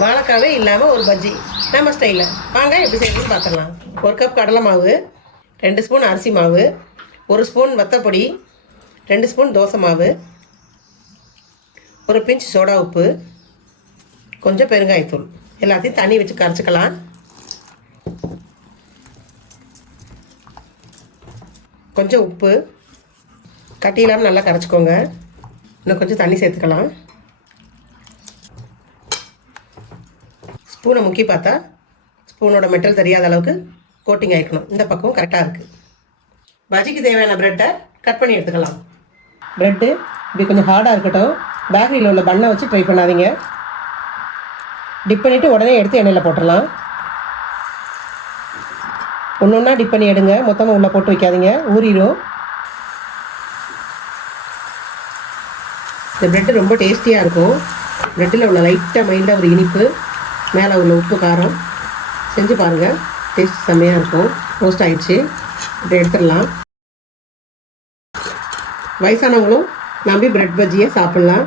வாழைக்காவே இல்லாமல் ஒரு பஜ்ஜி நம்ம ஸ்டைலில் வாங்க எப்படி செய்யணும்னு பார்த்துடலாம். 1 கப் கடலை மாவு, 2 ஸ்பூன் அரிசி மாவு, 1 ஸ்பூன் வத்தப்பொடி, 2 ஸ்பூன் தோசை மாவு, ஒரு பிஞ்ச் சோடா உப்பு, கொஞ்சம் பெருங்காயத்தூள், எல்லாத்தையும் தண்ணி வச்சு கரைச்சிக்கலாம். கொஞ்சம் உப்பு, கட்டி இல்லாமல் நல்லா கரைச்சிக்கோங்க. இன்னும் கொஞ்சம் தண்ணி சேர்த்துக்கலாம். ஸ்பூனை முக்கி பார்த்தா ஸ்பூனோட மெட்டல் தெரியாத அளவுக்கு கோட்டிங் ஆகிக்கணும். இந்த பக்கம் கரெக்டாக இருக்குது. பஜ்ஜிக்கு தேவையான ப்ரெட்டை கட் பண்ணி எடுத்துக்கலாம். ப்ரெட்டு இப்படி கொஞ்சம் ஹார்டாக இருக்கட்டும். பேக்கரியில் உள்ள பண்ணை வச்சு ட்ரை பண்ணாதீங்க. டிப் பண்ணிவிட்டு உடனே எடுத்து எண்ணெயில் போட்டுடலாம். ஒன்று ஒன்றா டிப் பண்ணி எடுங்க, மொத்தமாக உள்ளே போட்டு வைக்காதீங்க, ஊறிடும். இந்த ப்ரெட்டு ரொம்ப டேஸ்டியாக இருக்கும். ப்ரெட்டில் உள்ள லைட்டாக மைல்டாக ஒரு இனிப்பு, மேலே உள்ள உப்பு காரம், செஞ்சு பாருங்கள். டேஸ்ட் செம்மையாக இருக்கும். ரோஸ்ட் ஆகிடுச்சு, இப்போ எடுத்துடலாம். வயசானவங்களும் நம்பி ப்ரெட் பஜ்ஜியை சாப்பிட்லாம்.